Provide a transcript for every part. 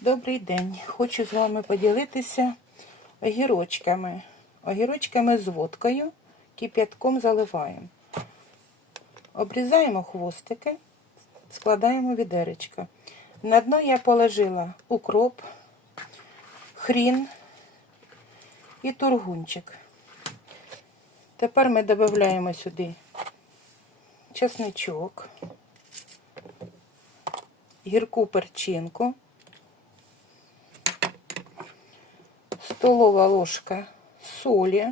Добрий день. Хочу з вами поділитися огірочками. Огірочками з водкою, кип'ятком заливаємо. Обрізаємо хвостики, складаємо відеречко. На дно я положила укроп, хрін і тургунчик. Тепер ми додаємо сюди чесничок, гірку перчинку. Столова ложка солі.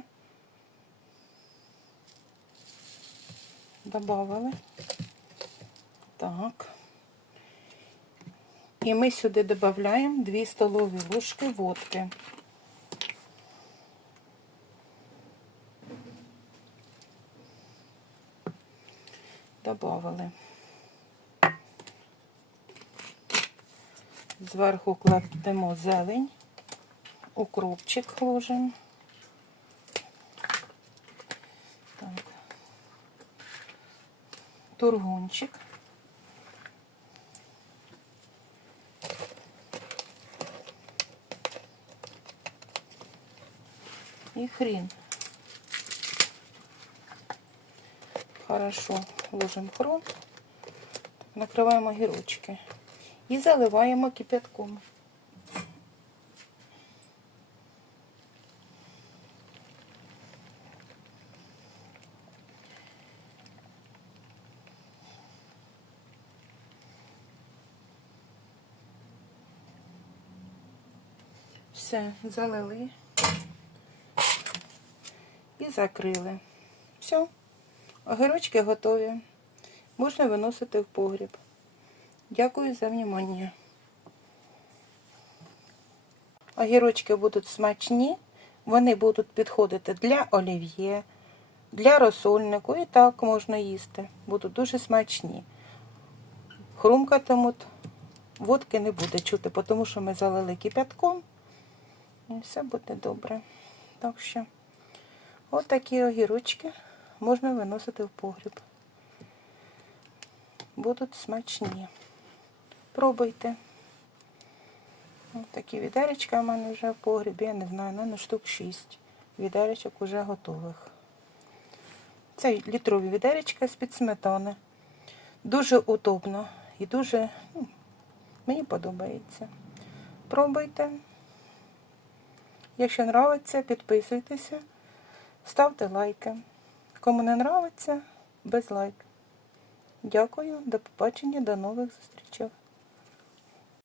Добавили. Так. І ми сюди додаємо 2 столові ложки водки. Добавили. Зверху кладемо зелень укропчик ложимо. Так. Тургунчик. И хрен. Хорошо ложимо хрон, накриваємо огірочки і заливаємо кипятком. Все, залили і закрили. Все, огірочки готові. Можна виносити в погріб. Дякую за внимание. Огірочки будуть смачні, вони будуть підходити для олів'є, для розсольнику і так можна їсти. Будуть дуже смачні. Хрумкатимуть, водки не буде чути, тому що ми залили кипятком. І все буде добре. Так що, от такі огірочки можна виносити в погріб. Будуть смачні. Пробуйте. Ось такі відеречка в мене вже в погрібі, я не знаю, ну, штук 6 відеречок вже готових. Це літрові відеречка з-під сметани. Дуже удобно і дуже ну, мені подобається. Пробуйте. Якщо подобається, підписуйтеся, ставте лайки. Кому не подобається, без лайк. Дякую, до побачення, до нових зустрічей.